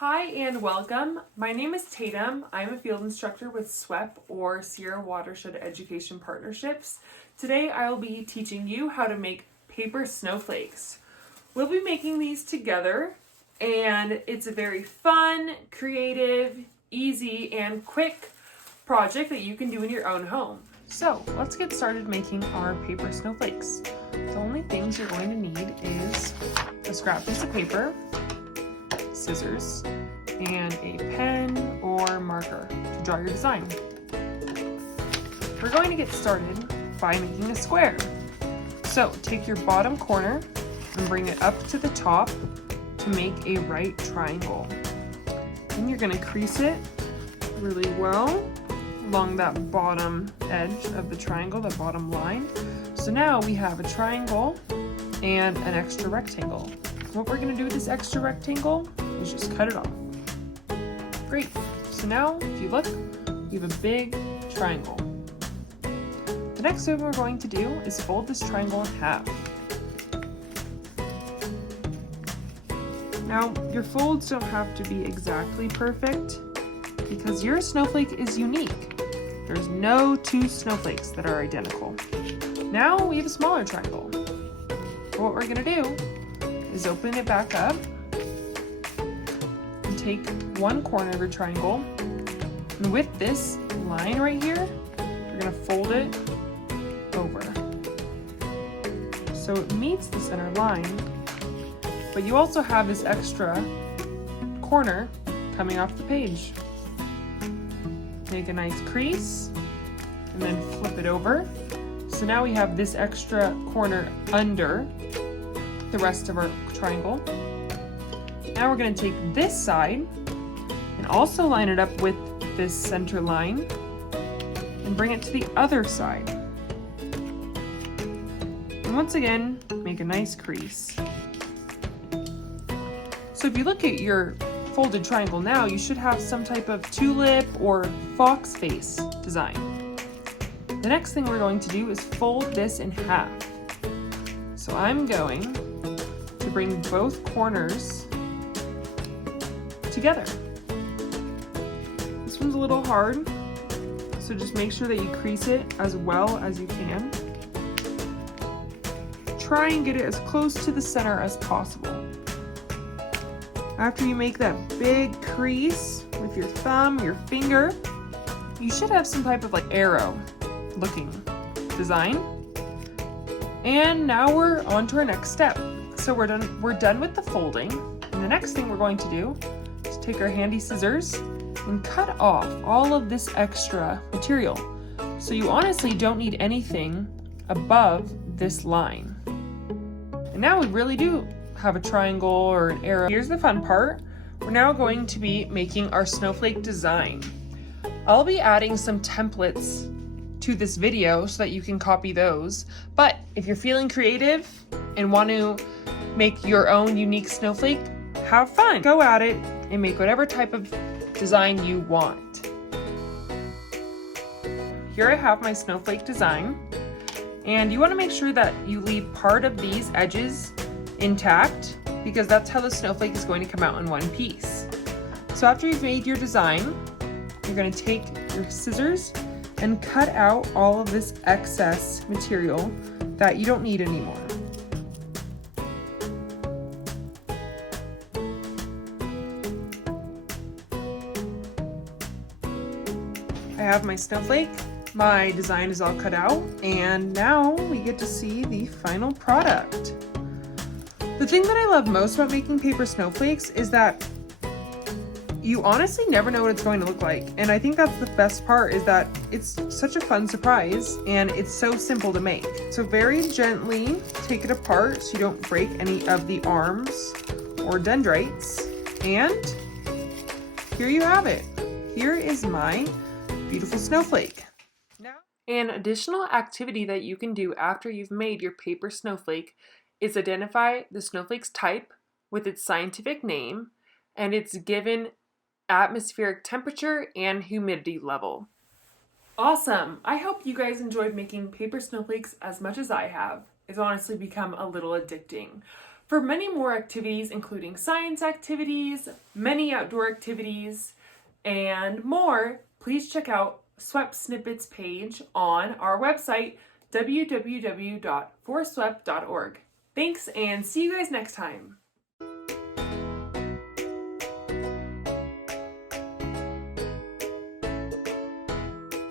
Hi and welcome. My name is Tatum. I'm a field instructor with SWEP or Sierra Watershed Education Partnerships. Today I will be teaching you how to make paper snowflakes. We'll be making these together and it's a very fun, creative, easy, and quick project that you can do in your own home. So let's get started making our paper snowflakes. The only things you're going to need is a scrap piece of paper, scissors, and a pen or marker to draw your design. We're going to get started by making a square. So take your bottom corner and bring it up to the top to make a right triangle. Then you're going to crease it really well along that bottom edge of the triangle, the bottom line. So now we have a triangle and an extra rectangle. What we're going to do with this extra rectangle is just cut it off. Great. So now, if you look, we have a big triangle. The next thing we're going to do is fold this triangle in half. Now, your folds don't have to be exactly perfect because your snowflake is unique. There's no two snowflakes that are identical. Now we have a smaller triangle. What we're going to do is open it back up and take one corner of your triangle, and with this line right here, we're going to fold it over so it meets the center line, but you also have this extra corner coming off the page. Make a nice crease and then flip it over. So now we have this extra corner under the rest of our triangle. Now we're going to take this side and also line it up with this center line and bring it to the other side. And once again, make a nice crease. So if you look at your folded triangle now, you should have some type of tulip or fox face design. The next thing we're going to do is fold this in half. So I'm going to bring both corners together. This one's a little hard, so just make sure that you crease it as well as you can. Try and get it as close to the center as possible. After you make that big crease with your thumb, your finger, you should have some type of arrow looking design. And now we're on to our next step. So we're done with the folding. And the next thing we're going to do is take our handy scissors and cut off all of this extra material. So you honestly don't need anything above this line. And now we really do have a triangle or an arrow. Here's the fun part. We're now going to be making our snowflake design. I'll be adding some templates to this video so that you can copy those. But if you're feeling creative and want to make your own unique snowflake, have fun. Go at it and make whatever type of design you want. Here I have my snowflake design, and you want to make sure that you leave part of these edges intact because that's how the snowflake is going to come out in one piece. So after you've made your design, you're going to take your scissors and cut out all of this excess material that you don't need anymore. I have my snowflake, my design is all cut out, and now we get to see the final product. The thing that I love most about making paper snowflakes is that you honestly never know what it's going to look like. And I think that's the best part, is that it's such a fun surprise and it's so simple to make. So very gently take it apart so you don't break any of the arms or dendrites. And here you have it. Here is my beautiful snowflake. Now, an additional activity that you can do after you've made your paper snowflake is identify the snowflake's type with its scientific name and its given atmospheric temperature and humidity level. Awesome! I hope you guys enjoyed making paper snowflakes as much as I have. It's honestly become a little addicting. For many more activities, including science activities, many outdoor activities, and more, please check out SWEP Snippets page on our website, www.forswep.org. Thanks, and see you guys next time.